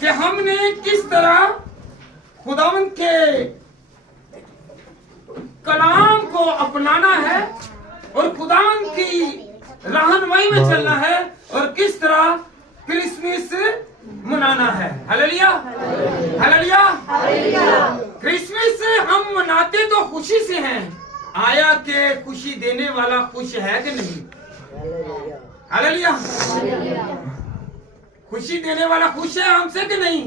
कि हमने किस तरह खुदावंद के कलाम को अपनाना है और खुदावंद की रहनुमाई में चलना है और किस तरह क्रिसमस मनाना है। Hallelujah, hallelujah. क्रिसमस हम मनाते तो खुशी से हैं, आया के खुशी देने वाला खुश है कि नहीं? हालेलुया। खुशी देने वाला खुश है हमसे कि नहीं?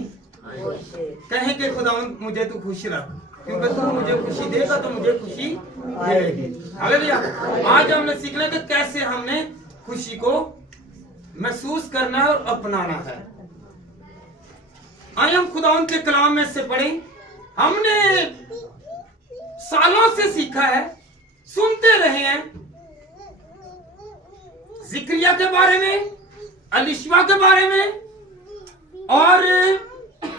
कहें कि खुदावंद मुझे तू खुश रख, क्योंकि तू मुझे खुशी देगा तो मुझे खुशी मिलेगी। हालेलुया। आज हमने सीखना कि कैसे हमने खुशी को महसूस करना है और अपनाना है। आइए हम खुदावंद के कलाम में से पढ़ें। हमने सालों से सीखा है, सुनते रहे हैं, जिक्रिया के बारे में, अलिशबा के बारे में और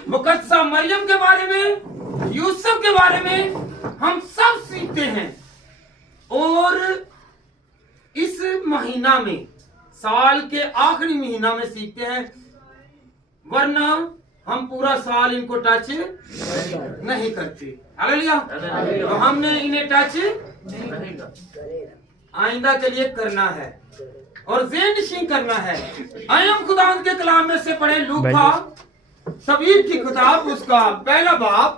मुकद्दसा मरियम के बारे में, यूसुफ के बारे में हम सब सीखते हैं। और इस महीना में, साल के आखिरी महीना में सीखते हैं, वरना हम पूरा साल इनको टच नहीं करते। हालेलुया। तो हमने इन्हें टच आइंदा के लिए करना है और ज़ेंदशिंग करना है। आइए हम खुदावंद के कलाम में से पढ़ें लूका सबीर की किताब, उसका पहला बाब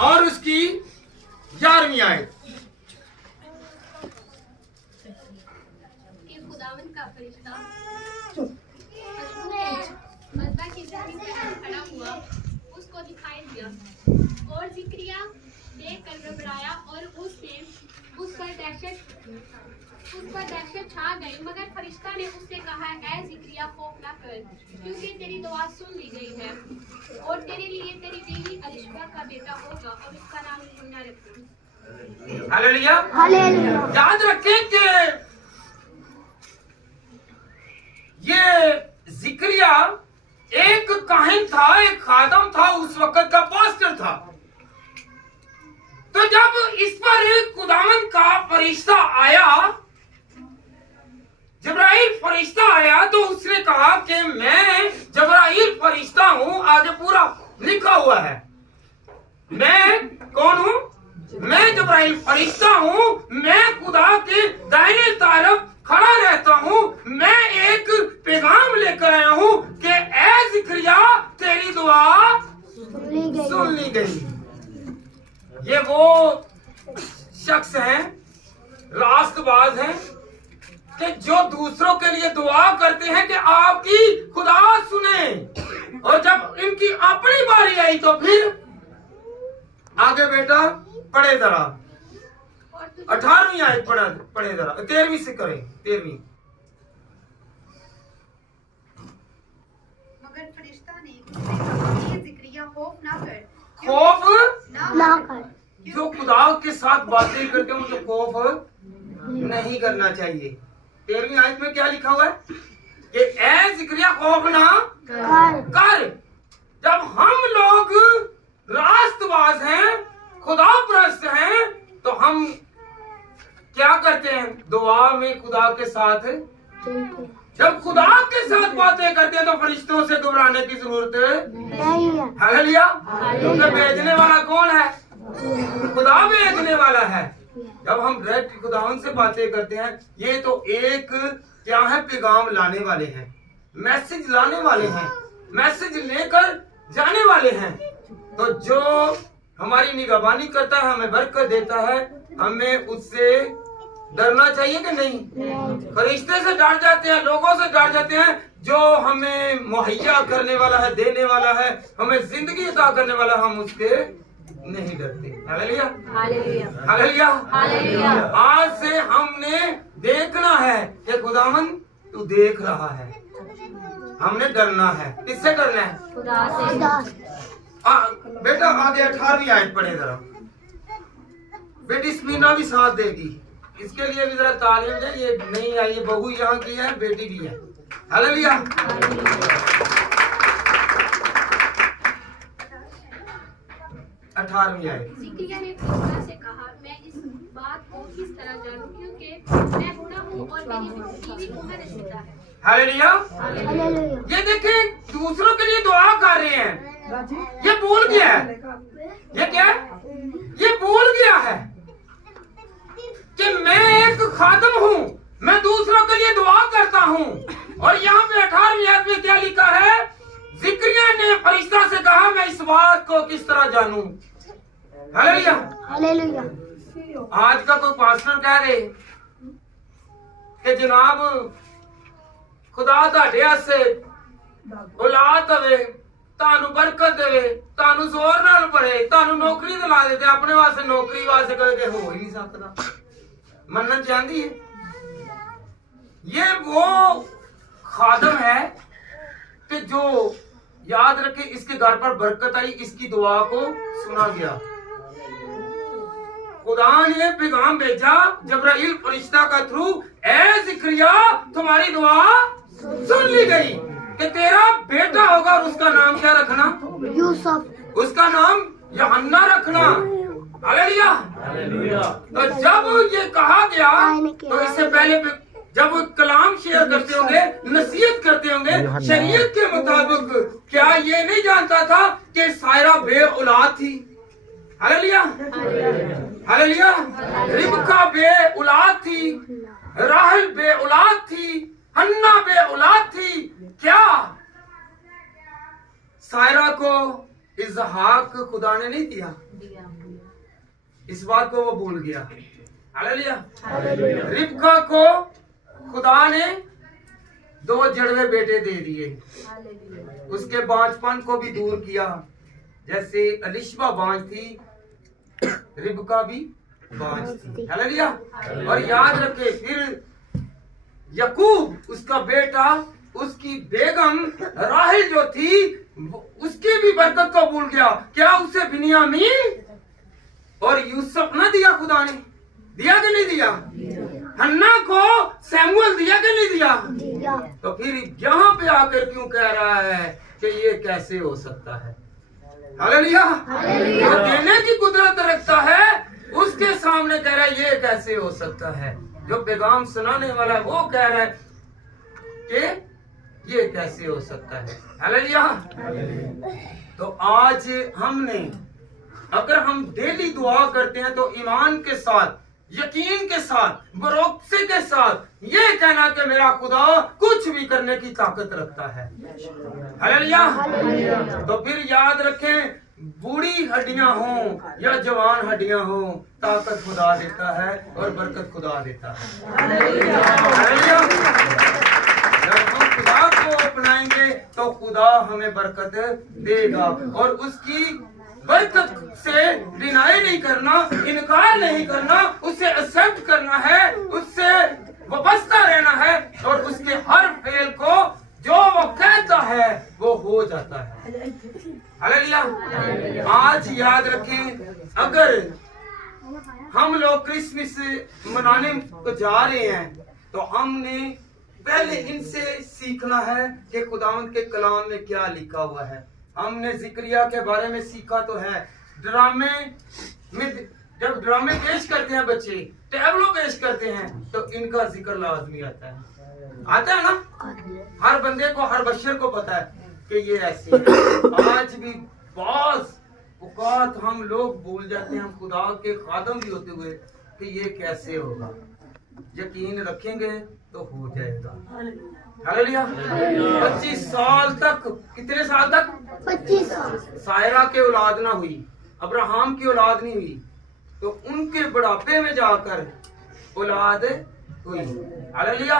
और उसकी 11वीं आयत। खुदावंद का फरिश्ता मज़दा की जमीन पर खड़ा हुआ उसको दिखाई दिया और जिक्रिया देखकर घबराया और उस पर दहशत छा गई। मगर फरिश्ता ने उससे कहा, ऐ जिक्रिया खौफ न कर, क्योंकि तेरी दुआ सुन ली गई है और तेरे लिए तेरी बीवी अलिशबा का बेटा होगा और उसका नाम यूहन्ना रखना। Hallelujah, hallelujah. याद रखें कि ये जिक्रिया एक काहिन था, एक खादम था, उस वक्त का पास्टर था। तो जब इस पर खुदावंद का फरिश्ता आया, जब्राइल फरिश्ता आया, तो उसने कहा कि मैं जब्राइल फरिश्ता हूं। आगे पूरा लिखा हुआ है, मैं कौन हूं? मैं जब्राइल फरिश्ता हूं, मैं खुदा के दाहिने तरफ खड़ा रहता हूं। मैं एक पैगाम लेकर आया हूं कि ऐ जिक्रिया तेरी दुआ सुन ली गई। ये वो शख्स हैं, रास्तबाज हैं, कि जो दूसरों के लिए दुआ करते हैं कि आपकी खुदा सुने, और जब इनकी अपनी बारी आई तो फिर आगे बेटा पढ़े जरा 18वीं आयत पढ़े जरा, 13वीं से करें, 13वीं। मगर फरिश्ता ने उससे कहा, ये जिक्रिया खौफ ना कर, खौफ ना कर। जो खुदा के साथ बातें करते हैं उनको खौफ नहीं करना चाहिए। 13वीं आयत में क्या लिखा हुआ है कि ऐ जिक्रिया खौफ ना कर। जब हम लोग रास्तबाज हैं, खुदा परस्त हैं, तो हम क्या करते हैं? दुआ में खुदा के साथ, जब खुदा के साथ बातें करते हैं तो फरिश्तों से घबराने की जरूरत नहीं है। हालेलुया। क्योंकि भेजने वाला कौन है? खुदा भेजने वाला है। जब हम डायरेक्ट खुदावंद से बातें करते हैं, ये तो एक क्या है? पैगाम लाने वाले हैं, मैसेज लाने वाले हैं, मैसेज लेकर जाने वाले हैं। तो जो हमारी निगरानी करता है, हमें बरकत देता है, हमें उससे डरना चाहिए कि नहीं? फरिश्ते से डर जाते हैं, लोगों से डर जाते हैं। जो हमें मुहैया करने वाला है, देने वाला है, हमें जिंदगी अता करने वाला, हम उसके नहीं डरते। Hallelujah, hallelujah, hallelujah. आज से हमने देखना है कि खुदावंद तू देख रहा है, हमने डरना है। किससे डरना है? खुदा से। बेटा आगे 18वीं आयत पढ़े जरा। बेटी स्मीना भी साथ देगी, इसके लिए भी जरा तालीम दें। ये नहीं आई, ये बहू यहाँ की है, बेटी भी है। हालेलुया। 18वीं आयत। जिक्रिया ने फरिश्ता से कहा, मैं इस बात को किस तरह जानूं, क्योंकि मैं बूढ़ा हूँ और मेरी बीवी उम्र रसीदा है। हालेलुया। ये देखें, दूसरों के लिए दुआ कर ये भूल गया है। ये क्या है? ये भूल गया है कि मैं एक खादम हूँ, मैं दूसरों के लिए दुआ करता हूँ। और यहाँ पे 18वीं आयत में क्या लिखा है? जिक्रिया ने फरिश्ता से कहा, मैं इस बात को किस तरह जानूं? Hallelujah, hallelujah. आज का कोई पास्टर कह रहे कि जनाब खुदा ਤੁਹਾਡੇ ਵਾਸਤੇ औलाद देवे, ਤੁਹਾਨੂੰ बरकत देवे, ਤੁਹਾਨੂੰ जोर नाल भरे, ਤੁਹਾਨੂੰ नौकरी दिला दे, ते अपने वास्ते नौकरी वास्ते कहे कि हो ही नहीं सकता। मन्नत चाहती है। ये वो खादम है कि जो याद रखे इसके घर पर बरकत आई, इसकी दुआ को सुना गया। खुदा ने पैगाम भेजा जबराइल फरिश्ता का थ्रू, ए जिक्रिया तुम्हारी दुआ सुन ली गई कि तेरा बेटा होगा और उसका नाम क्या रखना? यूसुफ। उसका नाम यूहन्ना रखना। हालेलुया। तो जब ये कहा गया तो इससे पहले जब कलाम शेयर करते होंगे, नसीहत करते होंगे शरीयत के मुताबिक, क्या ये नहीं जानता था कि सायरा बे औलाद थी? Hallelujah, hallelujah. रिबका बे औलाद थी, राहल बे औलाद थी, हन्ना बे औलाद थी। क्या सायरा को इज़हाक खुदा ने नहीं दिया? इस बात को वो भूल गया। हालेलुया। रिबका को खुदा ने 2 जड़वे बेटे दे दिए, उसके बांझपन को भी दूर किया। जैसे अलिशबा बांझ थी, रिबका भी बांझ थी। हालेलुया। और याद रखे, फिर यकूब उसका बेटा, उसकी बेगम राहिल जो थी, उसकी भी बरकत को भूल गया। क्या उसे बिन्यामीन और यूसुफ ना दिया? खुदा ने दिया कि नहीं दिया? हन्ना को सैमुअल दिया कि नहीं दिया? तो फिर यहाँ पे आकर क्यों कह रहा है कि ये कैसे हो सकता है? हालेलुया। जो देने की कुदरत रखता है उसके सामने कह रहा है ये कैसे हो सकता है? जो पैगाम सुनाने वाला है वो कह रहा है कि ये कैसे हो सकता है? हालेलुया। तो आज हमने, अगर हम डेली दुआ करते हैं तो ईमान के साथ, यकीन के साथ, भरोसे के साथ ये कहना कि मेरा खुदा कुछ भी करने की ताकत रखता है। हालेलुया। तो फिर याद रखें, बूढ़ी हड्डियां हों या जवान हड्डियां हों, ताकत खुदा देता है और बरकत खुदा देता है। हालेलुया। जब हम खुदा को अपनाएंगे तो खुदा हमें बरकत देगा, और उसकी बरकत से डिनाई नहीं करना, इनकार नहीं करना, उसे एक्सेप्ट करना है, उससे वाबस्ता रहना है, और उसके हर फेल को जो वो कहता है वो हो जाता है। हालेलुया। आज याद रखें, अगर हम लोग क्रिसमस मनाने को जा रहे हैं तो हमने पहले इनसे सीखना है कि खुदावंद के कलाम में क्या लिखा हुआ है। हमने जिक्रिया के बारे में सीखा तो है, ड्रामे में जब ड्रामे पेश करते हैं बच्चे, टैबलो पेश करते हैं, तो इनका जिक्र लाजमी आता है ना? हर बंदे को, हर बशर को पता है कि ये ऐसे है। आज भी बहुत औकात हम लोग भूल जाते हैं, हम खुदा के खादम भी होते हुए, कि ये कैसे होगा। यकीन रखेंगे तो हो जाएगा। हालेलुया। 25 साल तक, कितने साल तक? 25 साल। सायरा के औलाद ना हुई, अब्राहम की औलाद नहीं हुई, तो उनके बुढ़ापे में जाकर औलाद हुई। हालेलुया।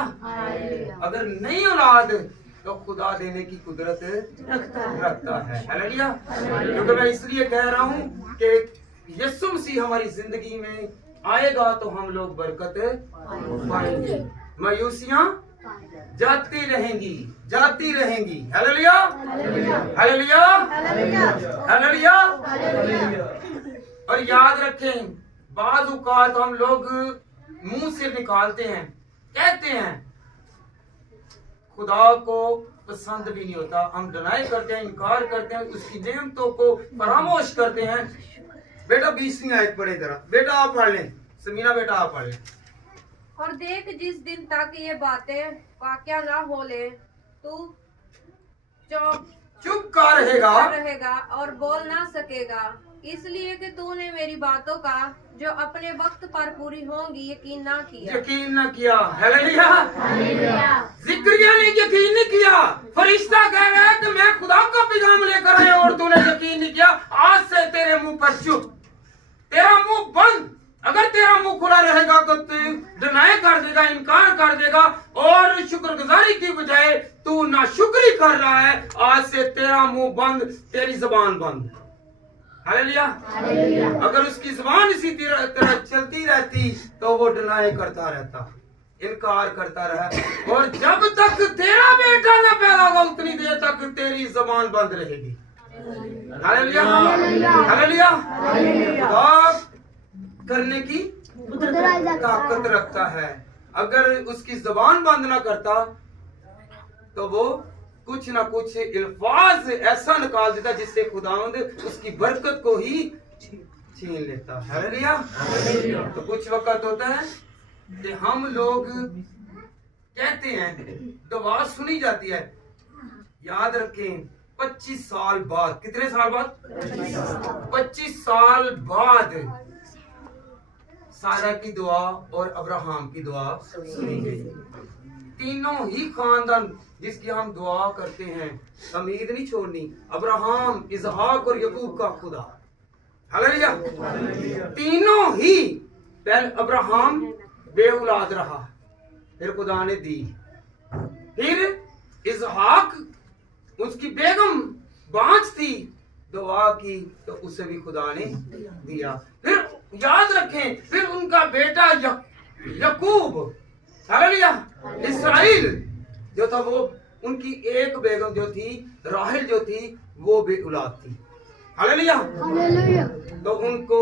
अगर नहीं औलाद तो खुदा देने की कुदरत रखता है। हालेलुया। क्योंकि मैं इसलिए कह रहा हूँ कि यीशु मसीह हमारी जिंदगी में आएगा तो हम लोग बरकत पाएंगे, मायूसियां जाती रहेंगी, जाती रहेंगी। Hallelujah, hallelujah, hallelujah. और याद रखें, बाज़ औक़ात हम लोग मुंह से निकालते हैं, कहते हैं, खुदा को पसंद भी नहीं होता, हम डिनाई करते हैं, इनकार करते हैं, उसकी नेमतों को फरामोश करते हैं। बेटा 20वीं आयत पढ़े जरा, बेटा आप पढ़ लें, समीना बेटा आप पढ़ लें। और देख, जिस दिन तक ये बातें वाक़या ना हो ले, तू चुप का रहेगा और बोल ना सकेगा, इसलिए कि तूने मेरी बातों का जो अपने वक्त पर पूरी होंगी यकीन ना किया। हालेलुया। जिक्रिया ने यकीन नहीं किया। फरिश्ता कह रहा है कि मैं खुदा का पैगाम लेकर आया और तूने यकीन नहीं किया। आज से तेरे मुंह पर चुप, तेरा मुंह बंद। अगर तेरा मुंह खुला रहेगा तो तू डिनाई कर देगा, इनकार कर देगा और शुक्रगुजारी की बजाय तू नाशुक्री कर रहा है। आज से तेरा मुंह बंद, तेरी जुबान बंद। हालेलुया। अगर उसकी जुबान इसी तरह चलती रहती तो वो डिनाई करता रहता, इनकार करता रहा, और जब तक तेरा बेटा न पैदा होगा उतनी देर तक तेरी जुबान बंद रहेगी। हालेलुया। हालेलुया। खुदा करने की ताकत रखता है। अगर उसकी जुबान बंद ना करता तो वो कुछ ना कुछ अल्फाज ऐसा निकाल देता जिससे खुदावंद उसकी बरकत को ही छीन लेता। हालेलुया। तो कुछ वक्त होता है कि हम लोग कहते हैं, दुआ सुनी जाती है, याद रखें 25 साल बाद, कितने साल बाद? 25 साल बाद सारा की दुआ और अब्राहम की दुआ सुनी गई। तीनों ही खानदान जिसकी हम दुआ करते हैं, उम्मीद नहीं छोड़नी, अब्राहम, इसहाक और यकूब का खुदा। हालेलुया। तीनों ही, पहले अब्राहम बेऔलाद रहा, फिर खुदा ने दी, फिर इसहाक उसकी बेगम बांझ थी, दुआ की तो उसे भी खुदा ने दिया। फिर याद रखें, फिर उनका बेटा यकूब, हालेलुया, इस्राइल जो था, वो उनकी एक बेगम जो थी, राहेल जो थी, वो भी औलाद थी। हालेलुया। तो उनको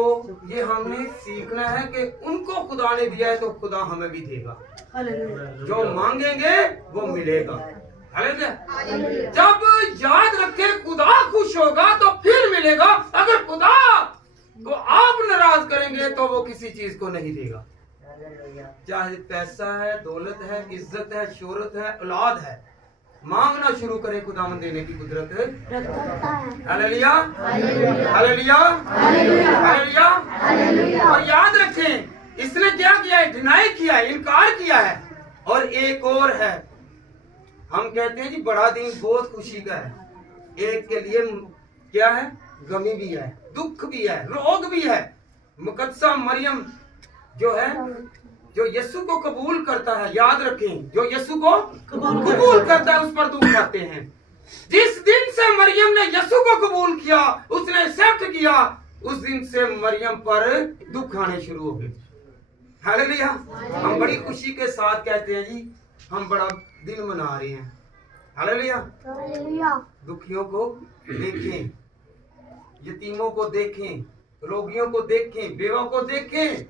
ये हमने सीखना है कि उनको खुदा ने दिया है तो खुदा हमें भी देगा। जो मांगेंगे वो मिलेगा। हालेलुया। जब याद रखे खुदा खुश होगा तो फिर मिलेगा। अगर खुदा को आप नाराज करेंगे तो वो किसी चीज को नहीं देगा, चाहे पैसा है, दौलत है, इज्जत है, शोहरत है, औलाद है। मांगना शुरू करें, खुदावंद देने की कुदरत है। हालेलुया। हालेलुया। हालेलुया। और याद रखें, इसने क्या किया है? डिनाई किया है, इनकार किया है। और एक और है, हम कहते हैं जी बड़ा दिन बहुत खुशी का है, एक के लिए क्या है? गमी भी है, दुख भी है, रोग भी है। मुकद्दसा मरियम जो है, जो यीशु को कबूल करता है, याद रखें, जो यीशु को कबूल करता है उस पर दुख आते हैं। जिस दिन से मरियम ने यीशु को कबूल किया, उसने एक्सेप्ट किया, उस दिन से मरियम पर दुख आने शुरू हो गए। हालेलुया। हम बड़ी खुशी के साथ कहते हैं जी हम बड़ा दिन मना रहे हैं। हालेलुया। दुखियों को देखें, यतीमों को देखें, रोगियों को देखें, बेवा को देखें,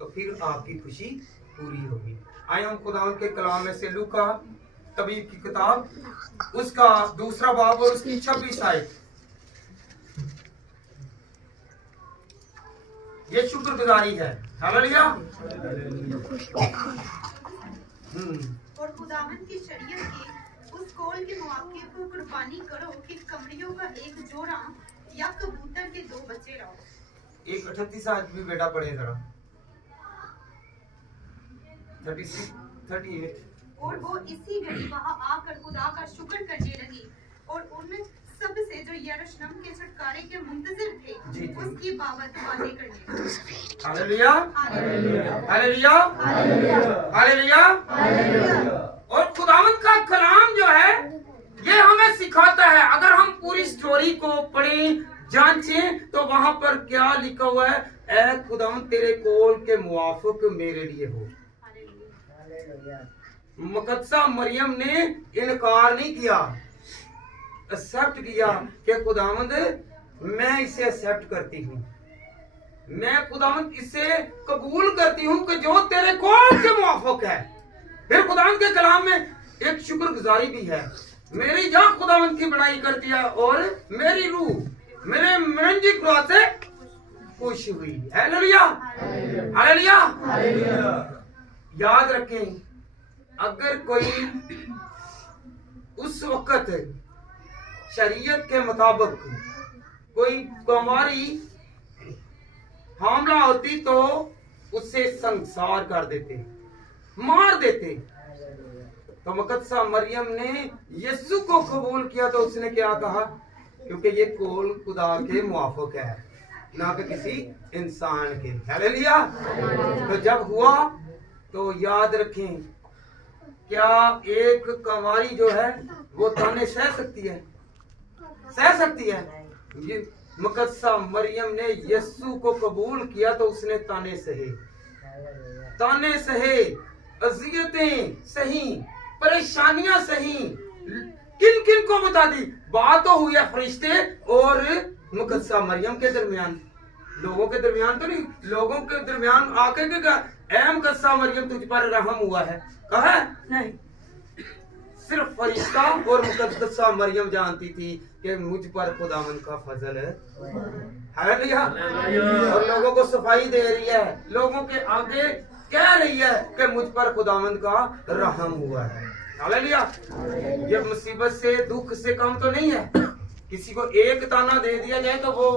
तो फिर आपकी खुशी पूरी होगी। आए हम खुदावंद के कलाम में से लूका तबीब की किताब, उसका 2 बाब और उसकी 26 आयत। ये शुक्रगुजारी है। हालेलुया। और खुदावंद की शरीयत के उस कौल के मौके को कुर्बानी करो कि कमरियों का एक जोड़ा या कबूतर के 2 बच्चे रहो। एक 38 आयत भी बेटा पढ़े जरा। 38। और वो इसी घड़ी वहाँ आकर खुदा का शुक्र करने लगी और उन सब से जो यरूशलेम के छुटकारे के मुंतजिर थे उसकी बाबत बातें करने लगी। हालेलुया। हालेलुया। हालेलुया। और खुदावंद का कलाम जो है ये हमें सिखाता है, अगर हम पूरी स्टोरी को पढ़ें, जांचें, तो वहां पर क्या लिखा हुआ है? ऐ खुदावंद तेरे कौल के मुआफिक मेरे लिए हो। मुकद्दसा मरियम ने इनकार नहीं किया, एक्सेप्ट किया कि खुदावंद मैं इसे एक्सेप्ट करती हूँ, मैं खुदावंद इसे कबूल करती हूँ कि जो तेरे कौल के मुआफिक है। फिर खुदावंद के कलाम में एक शुक्रगुजारी भी है, मेरी जान खुदावंद की बड़ाई करती है और मेरी रूह मेरे मनजी खुदा से खुश हुई। हालेलुया। हालेलुया। याद रखें, अगर कोई उस वक्त शरीयत के मुताबिक कोई कुंवारी हामला होती तो उसे संसार कर देते, मार देते। तो मुकद्दसा मरियम ने यीशु को कबूल किया तो उसने क्या कहा, क्योंकि ये कौल खुदा के मुआफिक है, ना कि किसी इंसान के। हालेलुया। तो जब हुआ तो याद रखें, क्या एक कुंवारी जो है वो ताने सह सकती है? सह सकती है? ये मुकद्दसा मरियम ने यीशु को कबूल किया तो उसने ताने सहे, ताने सहे, अजियतें सही, परेशानियां सही। किन किन को बता दी? बात तो हुई है फरिश्ते और मुकद्दसा मरियम के दरमियान, लोगों के दरमियान तो नहीं। लोगों के दरमियान आके कहा, ऐ मुकद्दसा मरियम तुझ पर रहम हुआ है, कहा नहीं। सिर्फ फरिश्ता और मुकद्दसा मरियम जानती थी कि मुझ पर खुदावन का फजल है। हालेलुया। और लोगों को सफाई दे रही है, लोगों के आगे कह रही है कि मुझ पर खुदावन का रहम हुआ है। हालेलुया। ये मुसीबत से, दुख से कम तो नहीं है। किसी को एक ताना दे दिया जाए तो वो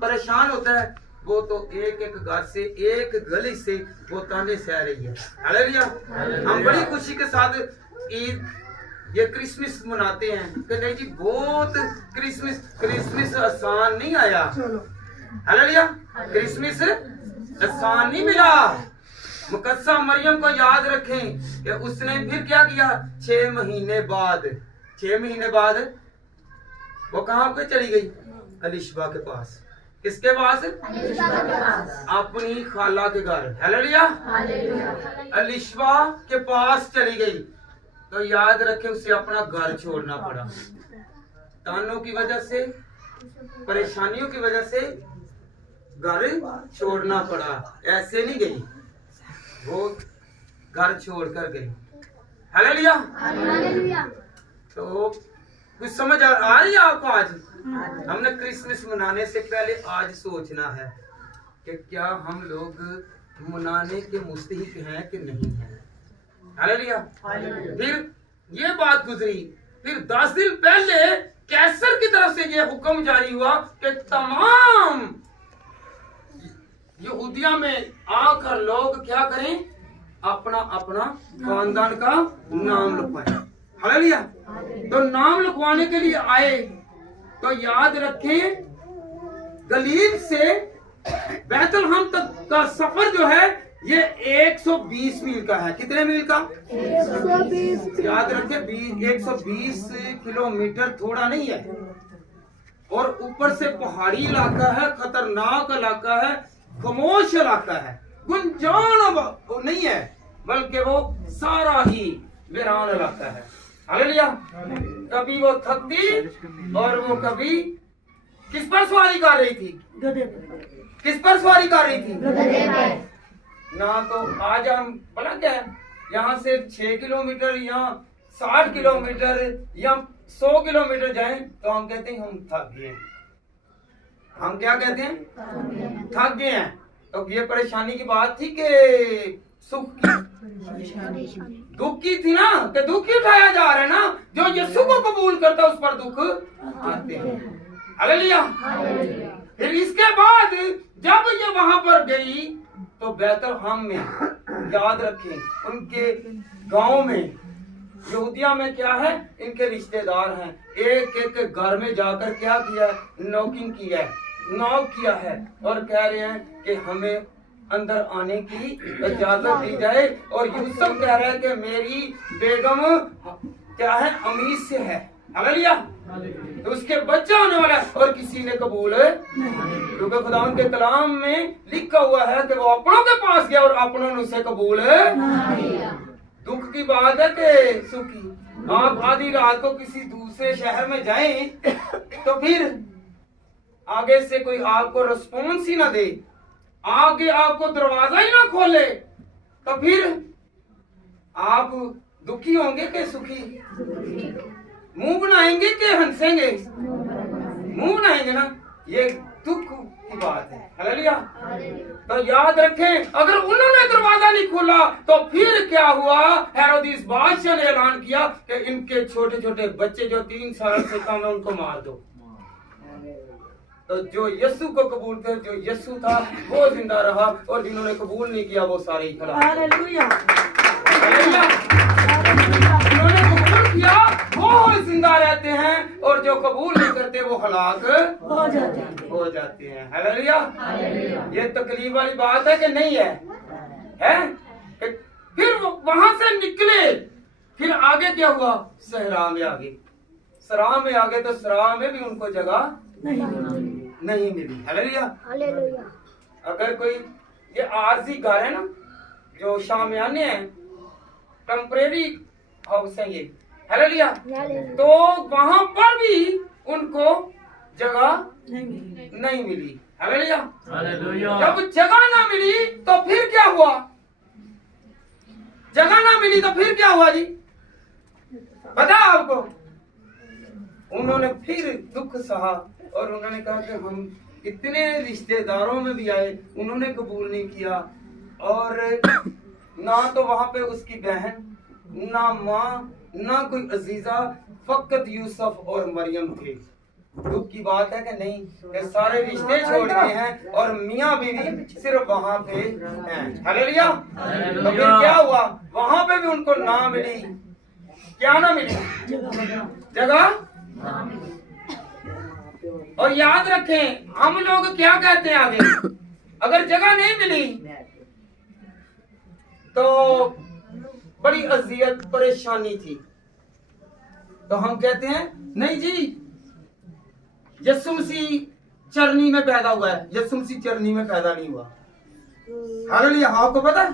परेशान होता है, वो तो एक एक घर से, एक गली से वो ताने सह रही है। हालेलुया। हम बड़ी खुशी के साथ ईद, ये क्रिसमस मनाते हैं कि नहीं जी, बहुत क्रिसमस आसान नहीं आया। हालेलुया। क्रिसमस आसान नहीं मिला। मुकद्दसा मरियम को याद रखें कि उसने फिर क्या किया, 6 महीने बाद, 6 महीने बाद वो कहाँ पे चली गई? अलिशबा के पास। किसके पास? अपनी खाला के घर। हालेलुया। अलिशबा के पास चली गई। तो याद रखें, उसे अपना घर छोड़ना पड़ा, तानों की वजह से, परेशानियों की वजह से घर छोड़ना पड़ा। ऐसे नहीं गई, वो घर छोड़कर गई। हालेलुया। तो कुछ समझ आ रही है आपको? आज हमने क्रिसमस मनाने से पहले आज सोचना है कि क्या हम लोग मनाने के मुस्तहिक हैं कि नहीं हैं। हालेलुया। फिर ये बात गुजरी, फिर 10 दिन पहले कैसर की तरफ से ये हुक्म जारी हुआ कि तमाम यहूदिया में आकर लोग क्या करें, अपना अपना खानदान का नाम लिखवाएं। हालेलुया। तो नाम लिखवाने के लिए आए तो याद रखें, गलील से बैतलहम तक का सफर जो है ये 120 मील का है। कितने मील का? 120। याद रखें, 120 किलोमीटर थोड़ा नहीं है। और ऊपर से पहाड़ी इलाका है, खतरनाक इलाका है, खामोश इलाका है, गुंजान नहीं है, बल्कि वो सारा ही वीरान इलाका है। हालेलुया। कभी वो थकती और वो कभी किस पर सवारी कर रही थी? किस पर सवारी कर रही थी? ना तो आज हम भला क्या है, यहाँ से 6 किलोमीटर या 60 किलोमीटर या 100 किलोमीटर जाएं तो हम कहते हैं हम थक गए। हम क्या कहते हैं? थक गए हैं। तो ये परेशानी की बात थी कि सुख की, दुख की थी ना, कि दुख ही उठाया जा रहा है ना। जो यीशु को कबूल करता उस पर दुख आते हैं। हालेलुया। फिर इसके बाद जब ये वहां पर गई तो बैतलहम में, याद रखें, उनके गांव में, यहूदिया में क्या है, इनके रिश्तेदार हैं। एक एक घर में जाकर क्या किया, नॉकिंग किया है, नॉक किया है और कह रहे हैं कि हमें अंदर आने की इजाजत दी जाए। और यूसुफ कह रहा है कि मेरी बेगम क्या है, अमीस से है। हालेलुया। तो उसके बच्चा होने वाला है और किसी ने कबूल, क्योंकि खुदावन के कलाम में लिखा हुआ है कि वो अपनों के पास गया और अपनों ने उसे कबूल। दुख की बात है कि सुखी, आप आधी रात को किसी दूसरे शहर में जाएं तो फिर आगे से कोई आपको रिस्पॉन्स ही ना दे, आगे आपको दरवाजा ही ना खोले, तो फिर आप दुखी होंगे कि सुखी? मुंह बनाएंगे कि हंसेंगे? मुंह बनाएंगे ना। ये दुख की बात है। हालेलुया। तो याद रखें, अगर उन्होंने दरवाजा नहीं खोला तो फिर क्या हुआ? हेरोदिस बादशाह ने ऐलान किया कि इनके छोटे छोटे बच्चे जो 3 साल से कम है उनको मार दो। तो जो यीशु को कबूल कर, जो यीशु था वो जिंदा रहा, और जिन्होंने कबूल नहीं किया वो सारे ही खराब। हालेलुया। जिन्होंने कबूल किया वो जिंदा रहते हैं, और जो कबूल नहीं करते वो हलाक हो जाते हैं। हालेलुया। ये तकलीफ वाली बात है कि नहीं है? कि फिर वहां से निकले, फिर आगे क्या हुआ? सहरा में आगे, सरा में आगे, तो सरा में भी उनको जगह नहीं मिली। हालेलुया। अगर कोई ये आरजी घर है ना, जो शामियाने हैं, टेम्परेरी हाउस है ये, हालेलुया, तो वहां पर भी उनको जगह नहीं मिली। हालेलुया। जब जगह ना मिली तो फिर क्या हुआ? जगह ना मिली तो फिर क्या हुआ जी? पता आपको? उन्होंने फिर दुख सहा, और उन्होंने कहा कि हम इतने रिश्तेदारों में भी आए, उन्होंने कबूल नहीं किया, और ना तो वहां पे उसकी बहन, ना माँ, ना कोई अजीजा, फकत यूसुफ और मरियम थे। दुख की बात है कि नहीं? कि सारे रिश्ते छोड़ दिए हैं और मियाँ बीवी सिर्फ वहां पे हैं। हालेलुया। तो फिर क्या हुआ? वहां पे भी उनको ना मिली, क्या ना मिली? जगह। और याद रखें, हम लोग क्या कहते हैं आगे? अगर जगह नहीं मिली तो बड़ी अजियत परेशानी थी, तो हम कहते हैं नहीं जी, यीशु मसीह चरनी में पैदा हुआ है। यीशु मसीह चरनी में पैदा नहीं हुआ। हालेलुया। आपको पता है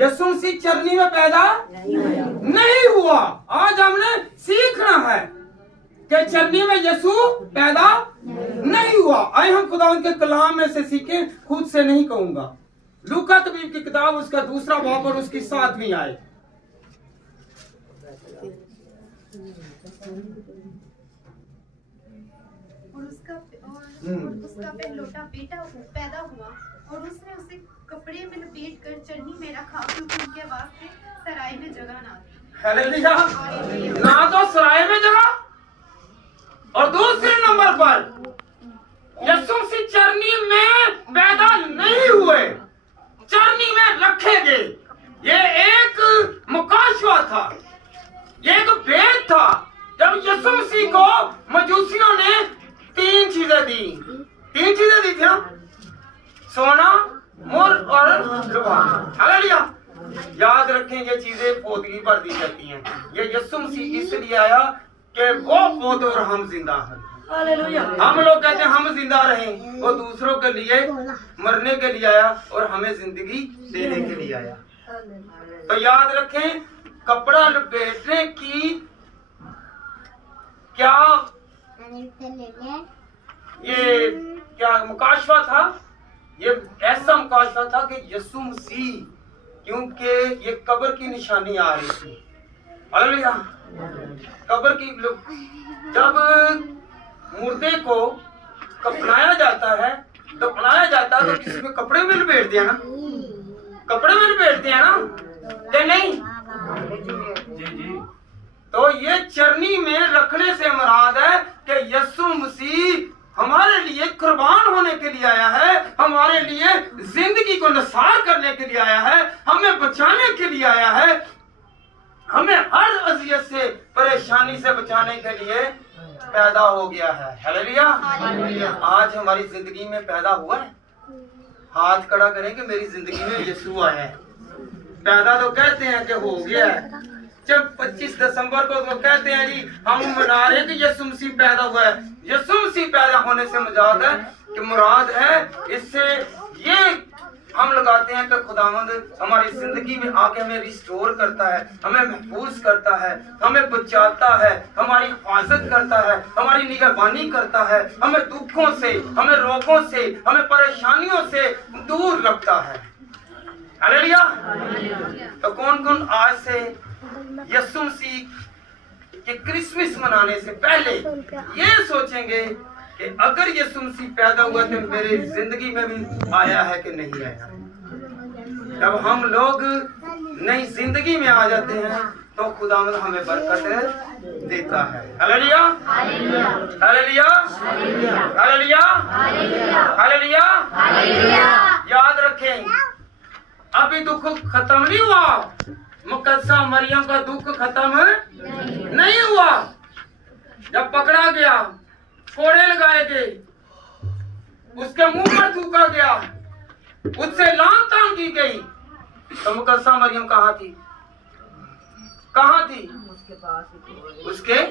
यीशु मसीह चरनी में पैदा नहीं हुआ। आज हमने सीखना है कि चरनी में यीशु पैदा नहीं हुआ। आए हम खुदा उनके कलाम में से सीखें, खुद से नहीं कहूंगा। लूका तबीब की किताब, उसका 2 बाब और उसकी 7वीं आयत। और उसका पहलौठा बेटा पैदा हुआ, और उसने उसे कपड़े में लपेट कर चरनी में रखा, क्योंकि उनके वास्ते सराय में जगह ना थी। हालेलुया। ना तो सराय में जगह, और दूसरे नंबर पर यीशु मसीह चरनी में पैदा नहीं हुए, चरनी में रखे गए। ये एक मुकाशवा था, ये एक भेद था। जब यीशु मसीह को मजूसियों ने 3 चीजें दी, 3 चीजें दी थी ना, सोना, मुर और जुबान। हालेलुया। याद रखें, ये चीजें पोतगी पर दी जाती हैं। ये यीशु मसीह इसलिए आया कि वो पौधे और हम जिंदा हैं। हम लोग कहते हैं हम जिंदा रहें, वो दूसरों के लिए मरने के लिए आया और हमें जिंदगी देने के लिए आया। तो याद रखें, कपड़ा लपेटने की क्या ये क्या मुकाशवा था? ये ऐसा मुकाशवा था कि यीशु मसीह, क्योंकि ये कब्र की निशानी आ रही थी। हालेलुया। कब्र की, जब मुर्दे को कफनाया जाता है तो इसमें कपड़े में लपेट दिया ना, कपड़े में लपेट दिया ना, क्या नहीं? तो ये चरनी में रखने से मुराद है कि यीशु मसीह हमारे लिए कुर्बान होने के लिए आया है, हमारे लिए जिंदगी को निसार करने के लिए आया है, हमें बचाने के लिए आया है, हमें हर अजियत से, परेशानी से बचाने के लिए पैदा हो गया है। हालेलुया। आज हमारी जिंदगी में पैदा हुआ है। हाथ खड़ा करें कि मेरी जिंदगी में यीशु आया है। पैदा तो कहते हैं कि हो गया है। जब 25 दिसंबर को तो कहते हैं जी हम मना रहे हैं कि यीशु मसीह पैदा हुआ है। यीशु मसीह पैदा होने से मुराद है इससे ये हम लगाते हैं कि खुदावंद हमारी जिंदगी में आके हमें रिस्टोर करता है, हमें महफूज करता है, हमें बचाता है, हमारी हिफाजत करता है, हमारी निगहबानी करता है, हमें दुखों से, हमें रोगों से, हमें परेशानियों से दूर रखता है। हालेलुया। तो कौन कौन आज से यीशु मसीह के क्रिसमस मनाने से पहले ये सोचेंगे कि अगर यीशु मसीह पैदा हुआ तो मेरी जिंदगी में भी आया है कि नहीं आया। जब हम लोग नई जिंदगी में आ जाते हैं तो खुदावंद हमें बरकत देता है। Hallelujah, hallelujah, hallelujah, hallelujah. याद रखें, अभी दुख खत्म नहीं हुआ। मुकद्दसा मरियम का दुख खत्म नहीं हुआ। जब पकड़ा गया, कोड़े लगाए गए, उसके मुंह पर थूका गया, उससे लांग तान की गई, तो मुकद्दसा मरियम कहाँ थी? कहाँ थी? उसके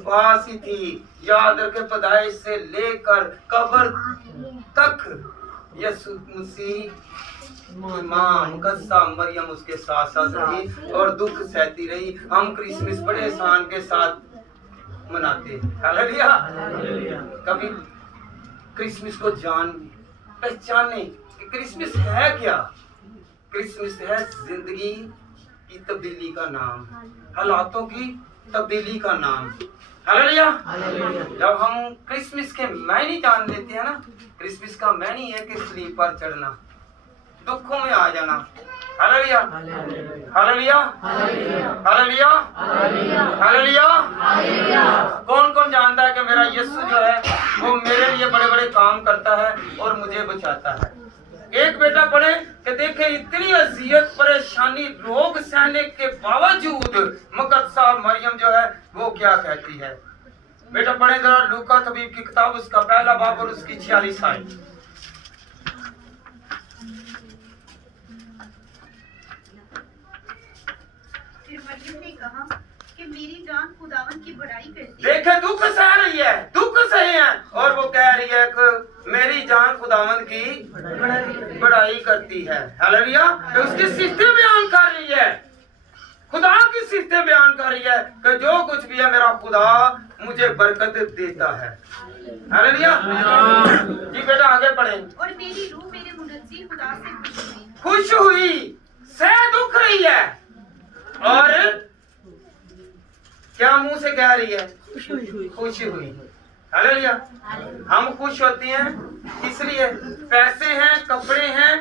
पास ही थी। याद रखे, पैदाइश से लेकर कब्र तक यीशु मसीह माँ मुकद्दसा मरियम उसके साथ साथ रही और दुख सहती रही। हम क्रिसमस बड़े एहसान के साथ मनाते हैं। हालेलुया। कभी क्रिसमस को पहचाने कि क्रिसमस है क्या? क्रिसमस है जिंदगी की तब्दीली का नाम, हालातों की तब्दीली का नाम। हालेलुया। जब हम क्रिसमस के मायने जान लेते हैं ना, क्रिसमस का मायने है कि सलीब पर चढ़ना, दुखों में आ जाना। Hallelujah, hallelujah, hallelujah, hallelujah. कौन कौन जानता है कि मेरा यीशु जो है वो मेरे लिए बड़े बड़े काम करता है और मुझे बचाता है। एक बेटा पढ़े कि देखे इतनी अजियत परेशानी रोग सहने के बावजूद मुकद्दसा मरियम जो है वो क्या कहती है। बेटा पढ़े जरा लूका तबीब की किताब, उसका पहला बाब और उसकी 46 आयत। फिर मरियम ने कहा कि मेरी जान खुदावन की बड़ाई करती है। देखे दुख सह रही है, दुख सहे हैं और वो कह रही है कि मेरी जान खुदावन की बड़ाई करती है। हालेलुया। तो उसकी सिफतें बयान कर रही है, खुदा की सिफतें बयान कर रही है कि जो कुछ भी है मेरा खुदा मुझे बरकत देता है। हालेलुया। जी बेटा आगे पढ़े। और मेरी रूह मेरे मुनज्जी खुदा से खुश हुई, सह दुख रही है और क्या मुंह से कह रही है? खुश हुई। हालेलुया। हम खुश होते हैं इसलिए पैसे हैं, कपड़े हैं,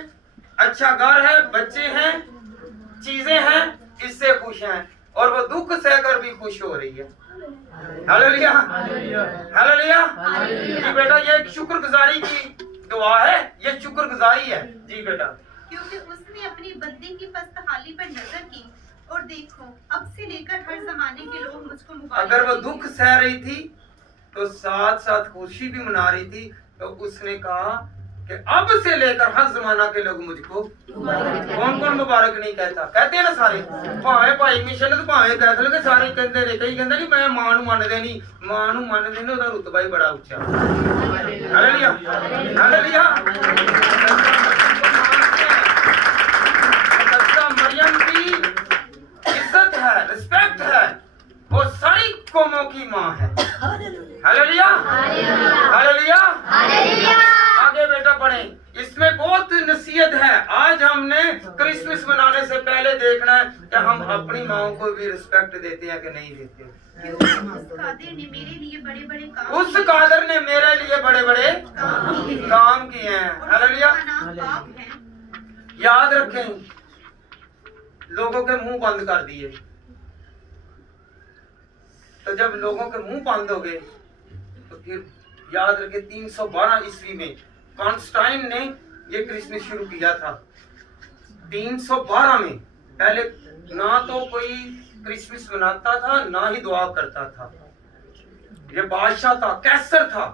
अच्छा घर है, बच्चे हैं, चीजें हैं, इससे खुश हैं और वो दुख सहकर भी खुश हो रही है। Hallelujah, hallelujah. जी बेटा ये एक शुक्रगुजारी की दुआ है, ये शुक्रगुजारी है। जी बेटा। क्योंकि उसने अपनी बंदी की पस्तहाली पर नजर की और देखो अब से लेकर हर जमाने के लोग मुझको मुबारक। अगर वो दुख सह रही थी तो साथ साथ खुशी भी मना रही थी, तो उसने कहा कि अब से लेकर हर जमाना के लोग मुझको कौन कौन मुबारक नहीं कहता? कहते हैं ना सारे, भावे भाई मिशन तो भावे कैथल के सारे कहते ने, कई कहते नहीं मैं मां नूं मनदे नहीं, मां नूं मनदे ने, ओदा रुतबा ही बड़ा उच्चा। Hallelujah, hallelujah. मुकद्दसा मरियम की इज्जत है, रिस्पेक्ट है, वो सारी कौमों की माँ है। Hallelujah, hallelujah. आगे बेटा पढ़ें, इसमें बहुत नसीहत है। आज हमने क्रिसमस मनाने से पहले देखना है कि हम अपनी माओ को भी रिस्पेक्ट देते हैं कि नहीं देते। उस कादिर ने मेरे लिए बड़े बड़े काम उस कादर ने मेरे लिए बड़े बड़े काम किए हैं। हालेलुया। याद रखें, लोगों के मुंह बंद कर दिए, तो जब लोगों के मुंह बंद हो गए तो फिर याद रखें 312 ईस्वी में कॉन्स्टाइन ने ये क्रिसमस शुरू किया था। 312 में पहले ना तो कोई क्रिसमस मनाता था ना ही दुआ करता था। ये बादशाह था, कैसर था,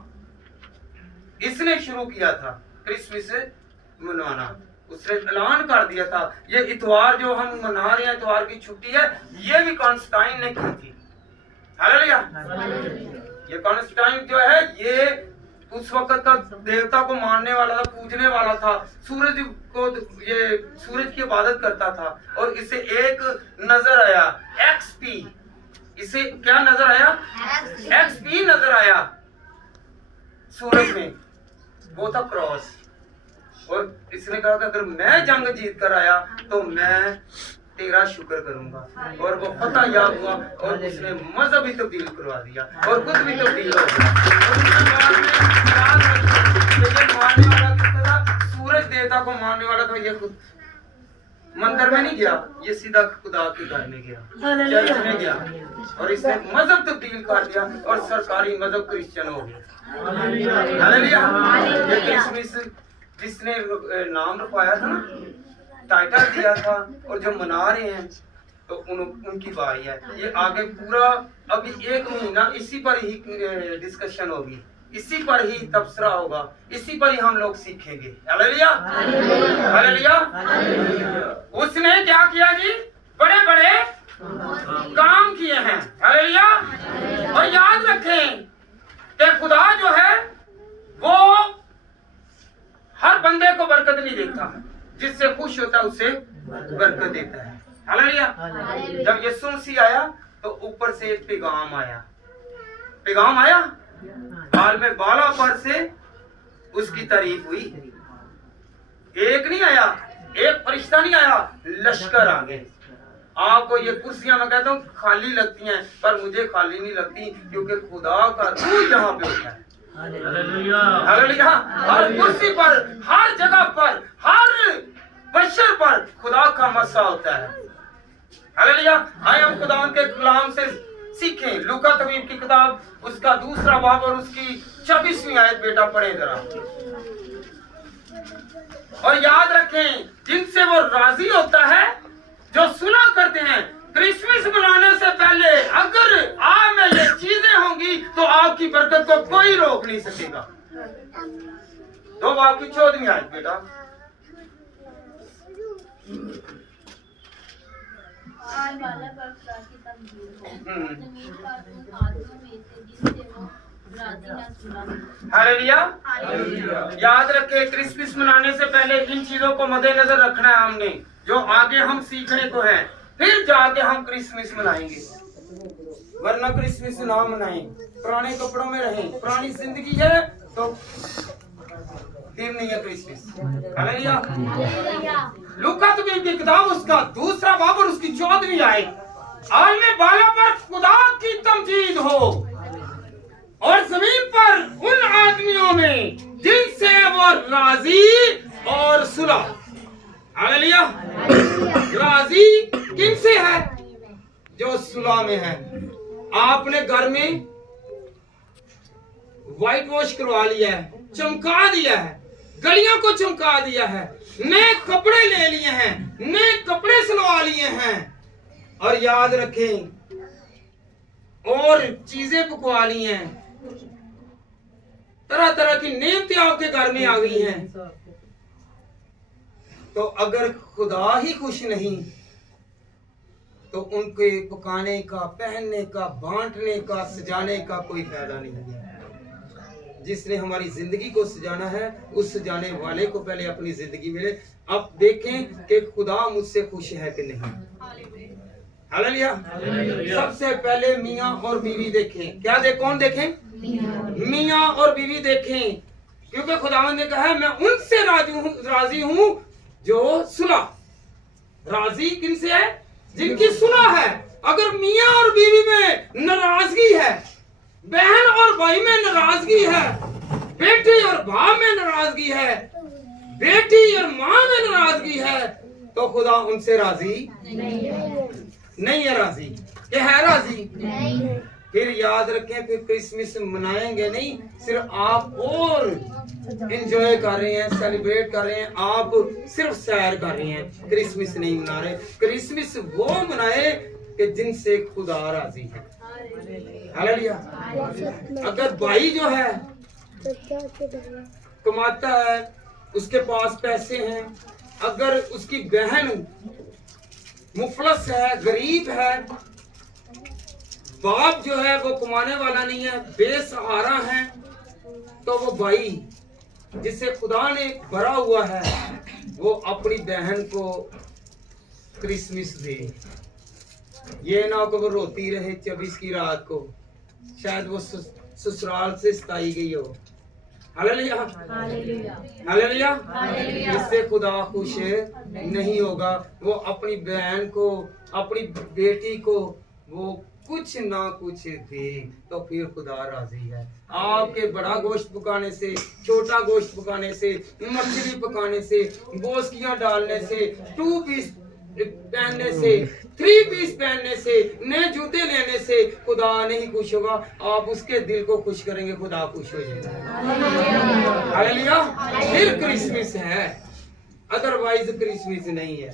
इसने शुरू किया था क्रिसमस मनाना। उसने ऐलान कर दिया था ये इतवार जो हम मना रहे हैं, इतवार की छुट्टी है, ये भी कॉन्स्टाइन ने की थी। हालेलुया। ये कॉन्स्टाइन जो है ये उस वक्त का देवता को मानने वाला था, पूजने वाला था, सूरज को, ये सूरज की इबादत करता था और इसे एक नजर आया, एक्सपी, इसे क्या नजर आया? एक्सपी नजर आया सूरज में, वो था क्रॉस। और इसने कहा कि अगर मैं जंग जीत कर आया तो मैं तेरा शुक्र करूंगा, और वो फतह याब हुआ और उसने मजहब भी तब्दील करवा दिया और खुद भी तब्दील हो गया। को मानने वाला था, ये खुद मंदिर में नहीं गया, ये सीधा खुदा के घर में गया, चर्च में गया और इसने मजहब तब्दील कर दिया और सरकारी मजहब क्रिश्चियन हो गया। हालेलुया। ये क्रिसमस जिसने नाम रखवाया था ना, टाइटल दिया था और जो मना रहे हैं तो उनकी बारी है। ये आगे पूरा अभी 1 महीना इसी पर ही डिस्कशन होगी, इसी पर ही तबसरा होगा, इसी पर ही हम लोग सीखेंगे। Hallelujah hallelujah. उसने क्या किया जी? बड़े बड़े काम किए हैं। हालेलुया। और याद रखें कि खुदा जो है वो हर बंदे को बरकत नहीं देता, जिससे खुश होता है उसे बरकत देता है। हालेलुया। जब यीशु मसीह आया तो ऊपर से एक पैगाम आया, पैगाम आया, बाल में बाला पर से उसकी तारीफ हुई। एक नहीं आया, एक फरिश्ता नहीं आया, लश्कर आ गए। आपको ये कुर्सियां मैं कहता हूँ खाली लगती हैं, पर मुझे खाली नहीं लगती, क्योंकि खुदा का रूह यहाँ पे होता है। Hallelujah hallelujah. हर कुर्सी पर, हर जगह पर, हर बशर पर खुदा का मसा होता है। हालेलुया। आए हम खुदा के कलाम से सीखें। लूका तबीब की किताब उसका 2 बाब और उसकी 26वीं आयत बेटा पढ़े जरा, और याद रखें जिनसे वो राजी होता है, जो सुना करते हैं। क्रिसमस मनाने से पहले अगर आप में ये चीजें होंगी तो आपकी बरकत को कोई रोक नहीं सकेगा। 2 बाब की 14वीं आयत बेटा। हालेलुया। याद रखे क्रिसमस मनाने से पहले इन चीजों को मद्देनजर रखना है हमने, जो आगे हम सीखने को है, फिर जाके हम क्रिसमस मनाएंगे। वरना क्रिसमस ना मनाएं, पुराने कपड़ों में रहें, पुरानी जिंदगी है तो फिर नहीं है क्रिसमस। हालेलुया। लूका तबीब की किताब उसका 2 बाब और उसकी 14वीं आयत। आलमे बाला पर खुदा की तमजीद हो और जमीन पर उन आदमियों में जिनसे वो राजी और सुलह। हालेलुया। राजी किनसे है? जो सुलह में है। आपने घर में व्हाइट वॉश करवा लिया है, चमका दिया है, गलियों को चमका दिया है, नए कपड़े ले लिए हैं, नए कपड़े सिलवा लिए हैं, और याद रखें और चीजें पकवा ली हैं, तरह तरह की नेमतें आपके घर में आ गई हैं। तो अगर खुदा ही खुश नहीं तो उनके पकाने का, पहनने का, बांटने का, सजाने का कोई फायदा नहीं है। जिसने हमारी जिंदगी को सजाना है, उस सजाने वाले को पहले अपनी जिंदगी मिले। अब देखें कि खुदा मुझसे खुश है कि नहीं। हालेलुया। सबसे पहले मियाँ और बीवी देखें। क्या कौन देखें? मियाँ और बीवी देखें, क्योंकि खुदावंद ने कहा है मैं उनसे राजी हूँ जो सुलह। राजी किनसे है? जिनकी सुलह है। अगर मियाँ और बीवी में नाराजगी है, बहन और भाई में नाराजगी है, बेटी और भाव में नाराजगी है, बेटी और माँ में नाराजगी है, तो खुदा उनसे राजी नहीं है। राजी क्या है? राजी नहीं। फिर याद रखें, फिर क्रिसमस मनाएंगे नहीं, सिर्फ आप और एंजॉय कर रहे हैं, सेलिब्रेट कर रहे हैं, आप सिर्फ सैर कर रहे हैं, क्रिसमस नहीं मना रहे। क्रिसमस वो मनाए कि जिनसे खुदा राजी है। हालेलुया। अगर भाई जो है कमाता है, उसके पास पैसे हैं, अगर उसकी बहन मुफलस है, गरीब है, बाप जो है वो कमाने वाला नहीं है, बेसहारा है, तो वो भाई जिसे खुदा ने भरा हुआ है वो अपनी बहन को क्रिसमस दे। ये ना कि वो रोती रहे 24 की रात को, शायद वो ससुराल से सताई गई हो। Hallelujah hallelujah. इससे खुदा खुश नहीं होगा। वो अपनी बहन को, अपनी बेटी को वो कुछ ना कुछ दे तो फिर खुदा राजी है। आपके बड़ा गोश्त पकाने से, छोटा गोश्त पकाने से, मछली पकाने से, गोश्तियां डालने से, 2 पीस पहनने से, 3 पीस पहनने से, नए जूते लेने से खुदा नहीं खुश होगा। आप उसके दिल को खुश करेंगे, खुदा खुश हो जाएगा। हालेलुया। फिर क्रिसमस है, अदरवाइज क्रिसमस नहीं है।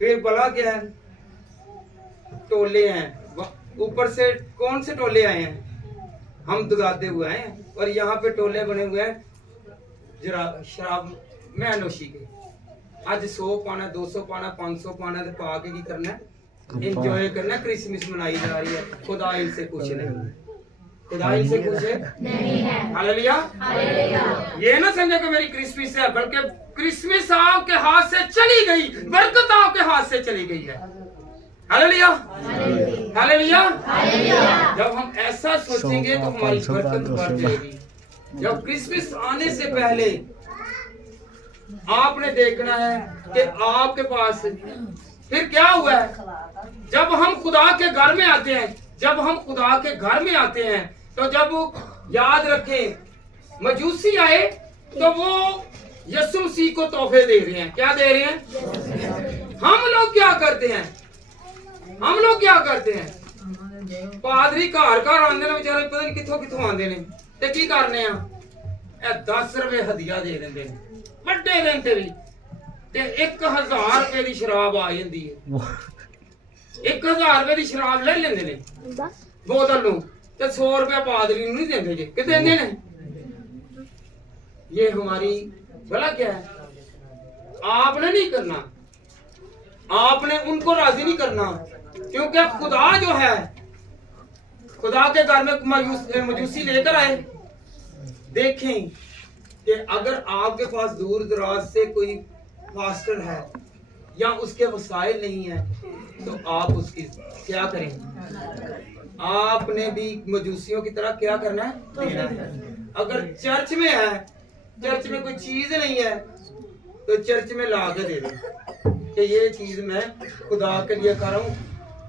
फिर भला क्या है? टोले हैं, ऊपर से कौन से टोले आए हैं? हम दुगाते हुए आए हैं, और यहाँ पे टोले बने हुए हैं जरा शराब मैनोशी के। आज 100 पाना, 200 पाना, 500 पाना तो पा के की करना है, एंजॉय करना है। क्रिसमस मनाई जा रही है, खुदा इनसे कुछ नहीं, खुदा इनसे कुछ नहीं है। हालेलुया। ये ना समझो कि मेरी क्रिसमस है, बल्कि क्रिसमस आपके हाथ से चली गई, बरकत आपके हाथ से चली गई है। Hallelujah, hallelujah. जब हम ऐसा सोचेंगे तो हमारी बरकत बढ़ जाएगी। जब क्रिसमस आने से पहले आपने देखना है कि आपके पास फिर क्या हुआ है। जब हम खुदा के घर में आते हैं, जब हम खुदा के घर में आते हैं, तो जब याद रखें मजूसी आए तो वो यीशु मसीह को तोहफे दे रहे हैं। क्या दे रहे हैं? हम लोग क्या करते हैं? हम लोग क्या करते हैं? पादरी घर घर आंदे ने, बेचारे पता नहीं किथों किथों आंदे ने, ते की करने आ? 10 रुपए हदिया दे देंगे बड़े दिन ते भी, ते 1000 रुपए की शराब आ जाती है। 1000 रुपए की शराब ले लेंदे ने बोतल नूं, ते 100 रुपया पादरी नूं नहीं देंगे जी, कि देंदे ने? ये हमारी भला क्या है? आपने नहीं करना, आपने उनको राजी नहीं करना, क्योंकि खुदा जो है, खुदा के घर में मजूसी लेकर आए। देखें कि अगर आपके पास दूर दराज से कोई पास्टर है या उसके वसाइल नहीं है, तो आप उसकी क्या करें? आपने भी मजूसियों की तरह क्या करना है? देना है। अगर चर्च में है, चर्च में कोई चीज नहीं है, तो चर्च में ला के दे दें कि ये चीज मैं खुदा के लिए कर रहा हूँ।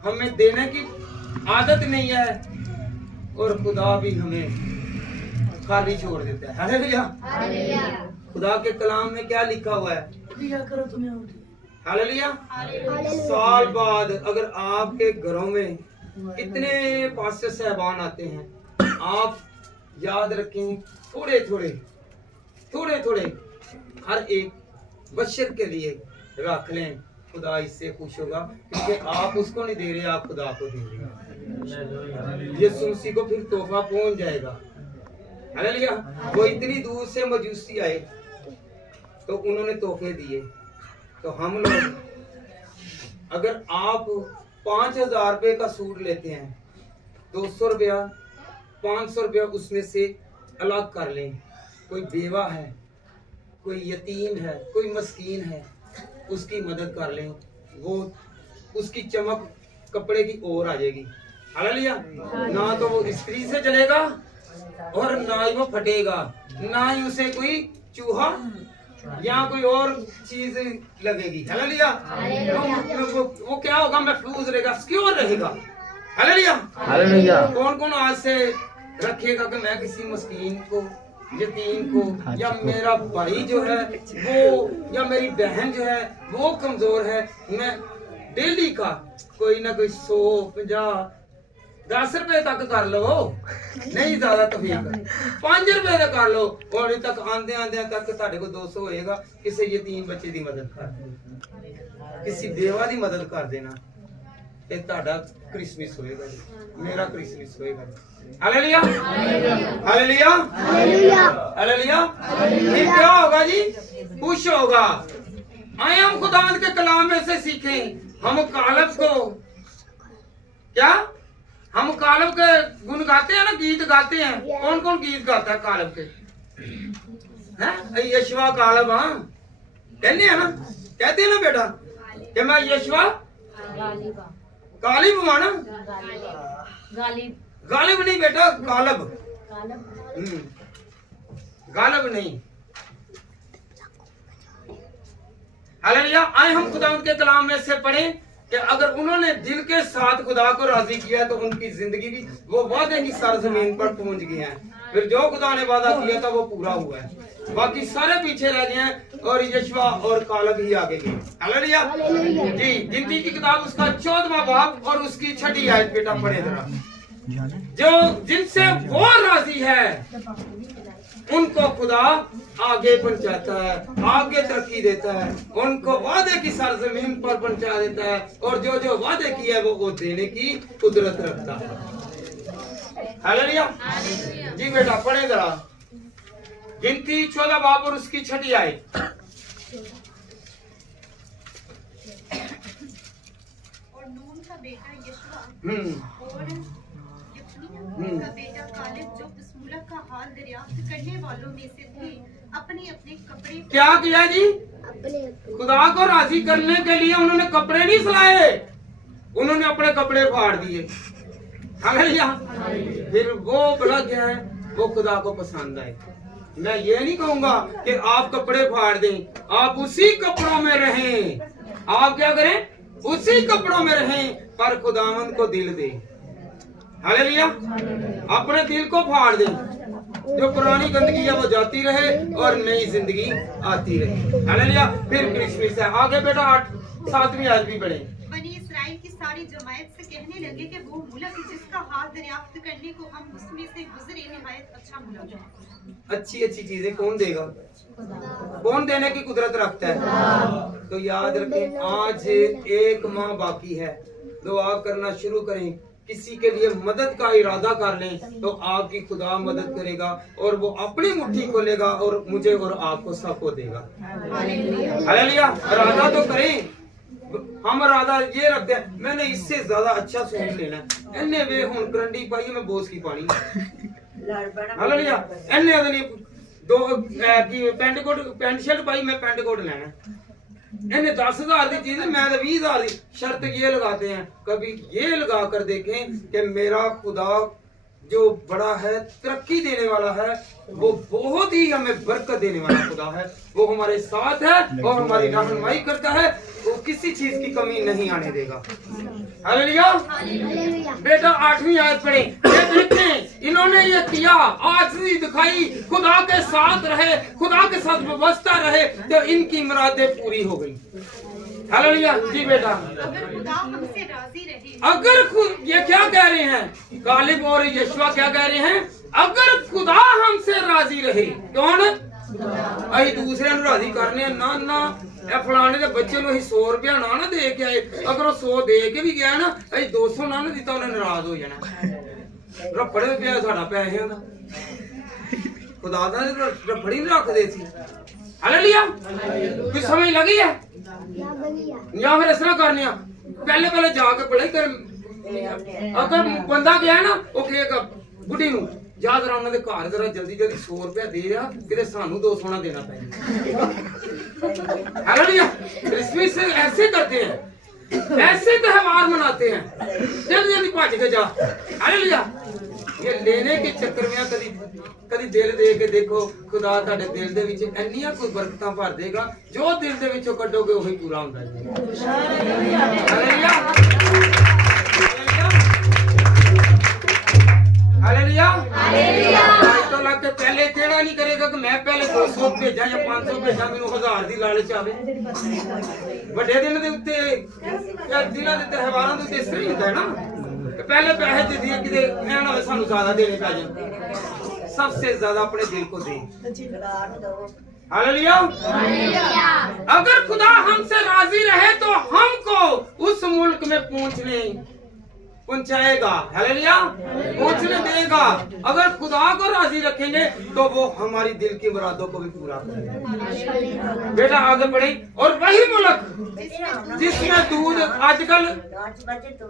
हमें देने की आदत नहीं है, और खुदा भी हमें खाली छोड़ देता है। हालेलुया। खुदा के कलाम में क्या लिखा हुआ है? हालेलुया। साल बाद अगर आपके घरों में कितने पास्टर साहबान आते हैं, आप याद रखें थोड़े थोड़े हर एक बशर के लिए रख लें। खुदा इससे खुश होगा, क्योंकि आप उसको नहीं दे रहे, आप खुदा को दे रहे हैं। यीशु मसीह को फिर तोहफा पहुंच जाएगा। हालेलुया। वो इतनी दूर से मजूसी आए तो उन्होंने तोहफे दिए, तो हम लोग अगर आप 5000 रुपए का सूट लेते हैं, 200 रुपया 500 रुपया उसमें से अलग कर लें। कोई बेवा है, कोई यतीम है, कोई मस्कीन है, उसकी मदद कर लें, वो उसकी चमक कपड़े की ओर आ जाएगी। हालेलुया। ना तो वो इस्त्री से जलेगा और ना ही वो फटेगा, ना ही उसे कोई चूहा या कोई और चीज लगेगी। हालेलुया। वो क्या होगा? महफूज रहेगा, सिक्योर रहेगा। हालेलुया। हालेलुया। कौन कौन आज से रखेगा कि मैं किसी मस्कीन को, यतीम को, या मेरा भाई जो है वो, या मेरी बहन जो है वो कमजोर है, मैं डेली का कोई ना कोई 100, 50, 10 रुपए तक कर लो, नहीं ज्यादा तो फिर 5 रुपए तक कर लो, और तक आंदे तक ਤੁਹਾਡੇ को 200 होएगा। किसी यतीम बच्चे की मदद कर देना, किसी बेवा की मदद कर देना, ये ਤੁਹਾਡਾ क्रिसमस होएगा जी, मेरा क्रिसमस होएगा। Hallelujah, hallelujah, hallelujah. फिर क्या होगा जी? खुश होगा। आए हम खुदा के कलाम में से सीखें। हम कालब को क्या, हम कालब के गुण गाते हैं ना, गीत गाते हैं। कौन कौन गीत गाता है कालब के? हैं? यशवा कालब, हाँ कहते हैं ना, कहते हैं ना बेटा कि मैं यशवा कालिब हुआ ना। गालिब नहीं बेटा, कालब। गालिब नहीं। हालेलुया। आए हम खुदा के कलाम में से पढ़ें कि अगर उन्होंने दिल के साथ खुदा को राजी किया तो उनकी जिंदगी भी वो वादे की सरजमीन पर पहुंच गए हैं। फिर जो खुदा ने वादा किया था वो पूरा हुआ है, बाकी सारे पीछे रह गए हैं और यशवा और कालब ही आगे गए। हालेलुया जी। गिनती की किताब उसका 14वां बाब और उसकी 6ठी आयत बेटा पढ़े जरा। जो जिनसे वो राजी है उनको खुदा आगे पहुंचाता है, आगे तरक्की देता है, उनको वादे की सरजमीन पर पहुंचा देता है और जो जो वादे किया है वो देने की कुदरत रखता है। हालेलुया जी बेटा पढ़े जरा। गिनती 14 बाब और उसकी 6ठी आयत। और नून का बेटा यशवा और यफनिया का बेटा कालेब जो बिस्मुल्लाह का हाल दरियाफ्त करने वालों में से थे, अपने अपने कपड़े क्या किया जी? खुदा को राजी करने के लिए उन्होंने कपड़े नहीं सिलाए, उन्होंने अपने कपड़े फाड़ दिए। हालेलुया। फिर वो बड़ा क्या है, वो खुदा को पसंद आए। मैं ये नहीं कहूंगा कि आप कपड़े फाड़ दें, आप उसी कपड़ों में रहें। आप क्या करें? उसी कपड़ों में रहें, पर खुदावंद को दिल दें। हालेलुया। अपने दिल को फाड़ दें, जो पुरानी गंदगी है वो जाती रहे और नई जिंदगी आती रहे। हालेलुया। फिर क्रिसमस है। आगे बेटा 7वीं आयत भी पढ़े। बनी इसराइल की सारी जमायत से कहने लगे कि वो मुल्क जिसका हाल दरियाफ्त करने को हम उसमें से गुजरे निहायत अच्छा मुल्क है। अच्छी अच्छी चीजें कौन देगा? कौन देने की कुदरत रखता है? तो याद रखें, आज 1 माह बाकी है, दुआ करना शुरू करें। किसी के लिए मदद का इरादा कर लें तो आपकी खुदा मदद करेगा और वो अपनी मुट्ठी खोलेगा और मुझे और आपको सबको देगा। हालेलुया। इरादा तो करें। हम इरादा ये रखते हैं, मैंने इससे ज्यादा अच्छा सूट लेना है, इन्हें वे हुन करंडी पाई मैं बोस की पानी। हालेलुया। इन्हें दो की पैंट शर्ट पाई, मैं पैंट कोट लेना। इन्हें 10,000 की चीज, मैं तो 20,000 की। शर्त ये लगाते हैं, कभी ये लगा कर देखें कि मेरा खुदा जो बड़ा है, तरक्की देने वाला है, वो बहुत ही हमें बरकत देने वाला खुदा है, वो हमारे साथ है और हमारी रहनुमाई करता है, वो किसी चीज की कमी नहीं आने देगा। हालेलुया। बेटा 8वीं आयत पढ़े। ये देखें, इन्होंने ये किया, आजिज़ी दिखाई, खुदा के साथ रहे, खुदा के साथ व्यवस्था रहे तो इनकी मुरादें पूरी हो गई। हालेलुया जी बेटा। अगर खुदा हमसे राजी रहे, अगर ये क्या कह रहे हैं, कालिब और यशवा क्या कह रहे हैं? अगर खुदा हमसे राजी रहे। कौन? अही दूसरे राजी करने ना ना फलाने के बच्चे नु 100 रुपया ना दे के आए, अगर वो 100 दे के भी गया ना, अही 200 ना दिता, उन्हें नाराज हो जाना। रफड़े पे साडा पैसे दा खुदा दा रफड़ी नहीं रखदे सी। हालेलुया। कोई समझ लगी है या फिर इस तरह करने पहले पहले जाके पढ़ाई कर। अगर बंदा गया ना, वो कहेगा बुढ़ी नु याद रहा उन्होंने घर जरा जल्दी जल्दी 100 रुपया दे रहा, कि सानू 200 ना देना पड़ेगा। हालेलुया। क्रिसमस ऐसे करते हैं, ऐसे त्योहार मनाते हैं, जल्दी जल्दी भज के जा। हालेलुया। ये लेने के चक्कर में कभी कभी दिल दे के देखो, खुदा तुहाडे दिल दे विच इन्नियां कोई बरकतां भर देगा, जो दिल दे विचों कढोगे वही पूरा हुंदा है। हालेलुया। हालेलुया। हालेलुया। आज तो लग के पहले केड़ा नहीं करेगा कि मैं पहले 200 भेजा या 500 भेजा, मैनू 1000 दी लालच आवे। बड़े दिन दे उत्ते या दिनां दे त्योहारां दे उत्ते इस तरह ही हुंदा है ना, पहले पैसे दे दिए कि मैं ना सानू ज्यादा देने पै जाए। सबसे ज्यादा अपने दिल को दे। हालेलुया। अगर खुदा हमसे राजी रहे तो हमको उस मुल्क में पहुंचाएगा। हालेलुया। पहुंचने देगा। अगर खुदा को राजी रखेंगे तो वो हमारी दिल की मुरादों को भी पूरा करेगा। बेटा आगे बढ़े। और वही मुल्क जिसमें दूध, आजकल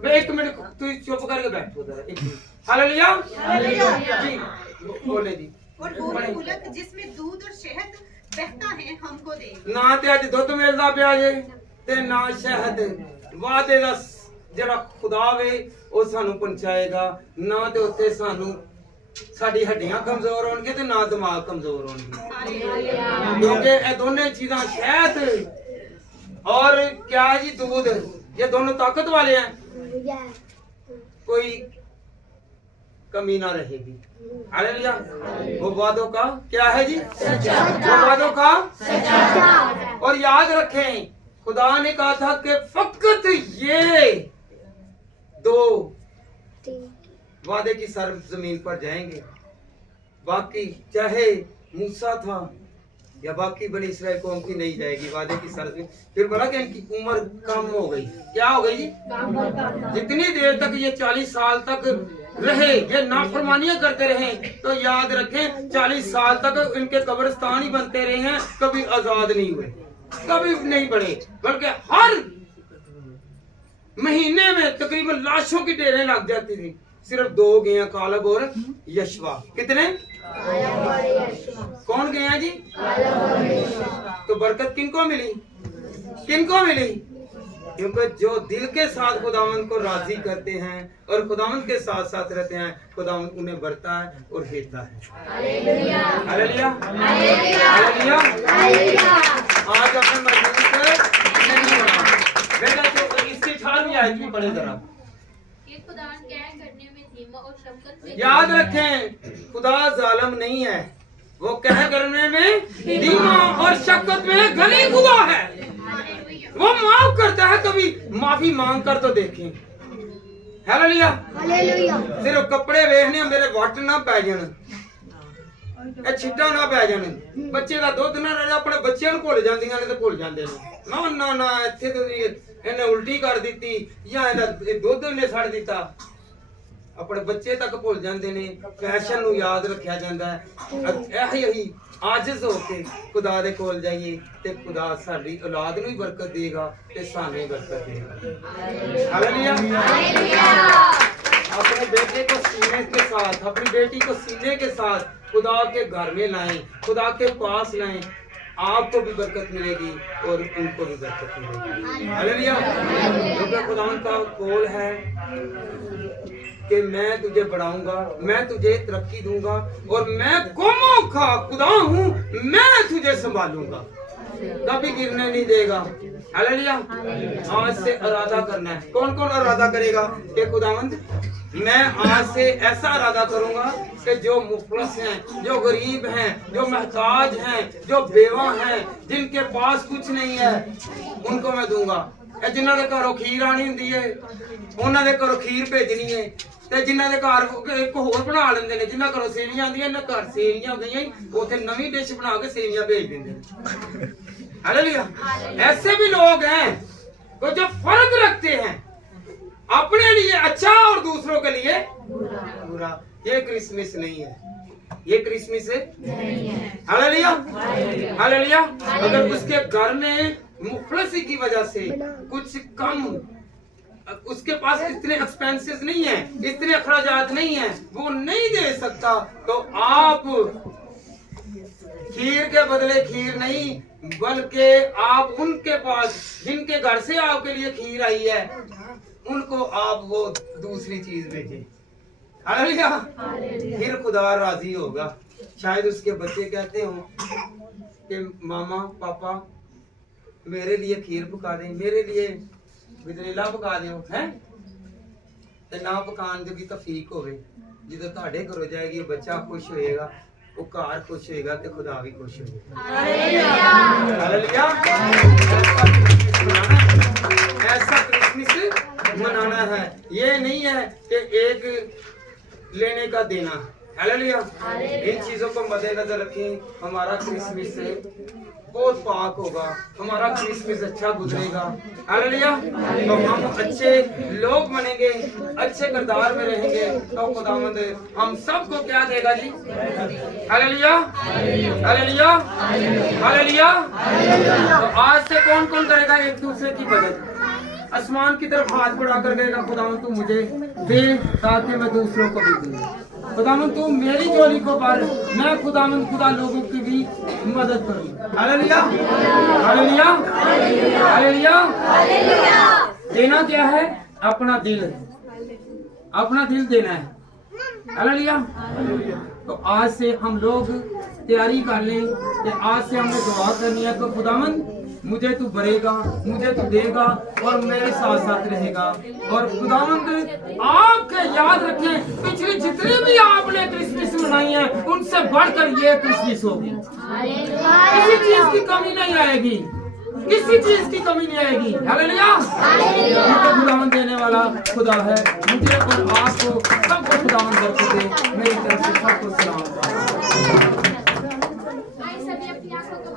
1 मिनट तू चुप करके बैठो। हालेलुया जी बोले जी। और वो मुल्क जिसमें दूध और शहद बहता है हमको दे। ना ते अज दुध मिलदा पिया जे ते ना शहद। वादे दा जेड़ा खुदा वे ओ सानू पहुंचाएगा, ना ते उत्थे सानू साडी हड्डियां कमजोर होणगे ते ना दिमाग कमजोर होणगे, क्योंकि ए दोने चीजां शहद और क्या जी दूध, ये दोनों ताकत वाले हैं, कोई कमी ना रहेगी। हालेलुया। वो वादों का क्या है जी? वो वादों का। और याद रखें, खुदा ने कहा था कि फकत ये 2 वादे की सर जमीन पर जाएंगे, बाकी चाहे मूसा था या बाकी बनी इसराइल कौम की नहीं जाएगी वादे की सरजमीन। फिर बोला कि इनकी उम्र कम हो गई। क्या हो गई जी? जितनी देर तक ये 40 साल तक रहे, ये नाफरमानियां करते रहे, तो याद रखें 40 साल तक इनके कब्रिस्तान ही बनते रहे हैं, कभी आजाद नहीं हुए, कभी नहीं बढ़े, बल्कि हर महीने में तकरीबन लाशों की ढेरें लग जाती थी। सिर्फ 2 गए हैं, कालब और यशवा। कितने? कौन गए हैं जी? तो बरकत किनको मिली? किनको मिली? क्योंकि जो दिल के साथ खुदावंद को राजी करते हैं और खुदावंद के साथ साथ रहते हैं, खुदावंद उन्हें बरता है और देता है। Hallelujah, hallelujah. आज अपने मजबूत नहीं होना बेटा। जो इसकी 18वीं आयत में पढ़े जरा। ये खुदा न्याय करने में धीमा और शफकत में। याद रखें, खुदा जालिम नहीं है, वो कह करने में धीमा और शफकत में घनी खुदा है। वो माफ करता है, कभी माफी मांग कर तो देखें। Hallelujah, hallelujah. सिर्फ कपड़े वेखने मेरे वट ना पै जान, छिट्टा ना पै जान, बच्चे का दुध ना रहे, अपने बच्चों को भुल जांदियां ने ते भुल जांदे ने। ना ना ना, इत्थे तो इन्हें उल्टी कर दी या दुध ने सड़ दिता, अपने बच्चे तक भुल जाते ने। फैशन नूं याद रखा जाता है। यही आजिज होके खुदा दे कोल जाइए ते खुदा साडी औलाद नूं भी बरकत देगा ते सानूं भी बरकत देगा। हालेलुया, अपने बेटे को सीने के साथ, अपनी बेटी को सीने के साथ खुदा के घर में लाएं, खुदा के पास लाएं, आपको भी बरकत मिलेगी और उनको भी बरकत मिलेगी। हालेलुया। क्योंकि खुदावंद का कौल है कि मैं तुझे बढ़ाऊंगा, मैं तुझे तरक्की दूंगा और मैं कौमों का खुदा हूँ, मैं तुझे संभालूंगा, कभी गिरने नहीं देगा। हालेलुया। आज से इरादा करना है। कौन कौन इरादा करेगा कि खुदावंद मैं आज से ऐसा इरादा करूंगा कि जो मुफलस हैं, जो गरीब हैं, जो महताज हैं, जो बेवा हैं, जिनके पास कुछ नहीं है, उनको मैं दूंगा। जिन्हों के घरों खीर आनी होंदी है उन्होंने घरों खीर भेजनी है, ते जिन्हों के घर एक होर बना लेंदे ने, जिन्हों घरों सेवियां आंदियां ने, घर सेवियां हो गई उथे नवी डिश बना के सेवियां भेज देंगे। हालेलुया। ऐसे भी लोग हैं तो जो फर्क रखते हैं, अपने लिए अच्छा और दूसरों के लिए बुरा। ये क्रिसमस नहीं है, ये क्रिसमस नहीं है। Hallelujah, hallelujah. अगर उसके घर में मुफलसी की वजह से कुछ कम, उसके पास इतने एक्सपेंसेस नहीं है, इतने अखराजात नहीं है, वो नहीं दे सकता, तो आप खीर के बदले खीर नहीं, बल्कि आप उनके पास जिनके घर से आपके लिए खीर आई है, उनको आप वो दूसरी चीज भेजें। हालेलुया। फिर खुदा राजी होगा। शायद उसके बच्चे कहते हो कि मामा पापा मेरे लिए खीर पका दें, मेरे लिए गजरेला पका दियो है, ते ना पकान जोगी तौफीक होवे। जो ਤੁਹਾਡੇ घरों जाएगी बच्चा खुश होएगा, वो घर खुश होएगा ते खुदा भी खुश होएगा। हालेलुया। ऐसा क्रिसमस मनाना है, ये नहीं है कि एक लेने का देना। हालेलुया। इन चीजों को मद्देनजर रखें, हमारा क्रिसमस बहुत पाक होगा, हमारा क्रिसमस अच्छा गुजरेगा। हालेलुया। तो हम अच्छे लोग बनेंगे, अच्छे किरदार में रहेंगे, तो खुदावंद हम सबको क्या देगा जी? Hallelujah, hallelujah, hallelujah. तो आज से कौन कौन करेगा एक दूसरे की मदद? आसमान की तरफ हाथ बढ़ा कर गएगा, खुदावंद तू मुझे दे ताकि मैं दूसरों को भी दूं। खुदावंद तू मेरी झोली को भर, मैं खुदावंद खुदा लोगों की भी मदद करूं। Hallelujah, hallelujah, hallelujah. देना क्या है? अपना दिल, अपना दिल देना है। हालेलुया। तो आज से हम लोग तैयारी कर लें कि आज से हमने दुआ करनी है कि खुदावंद मुझे तू भरेगा, मुझे तू देगा और मेरे साथ साथ रहेगा। और खुदावंद आपके याद रखें, पिछली जितनी भी आपने क्रिसमस मनाई है उनसे बढ़कर ये क्रिसमस होगी। किसी चीज की कमी नहीं आएगी, किसी चीज की कमी नहीं आएगी। हालेलुया। मुझे खुदावंद देने वाला खुदा है, मुझे और आपको सबको खुदावंद बरकत दे। मेरी तरफ से सबको सलाम। आइए सभी अपनी आंखों को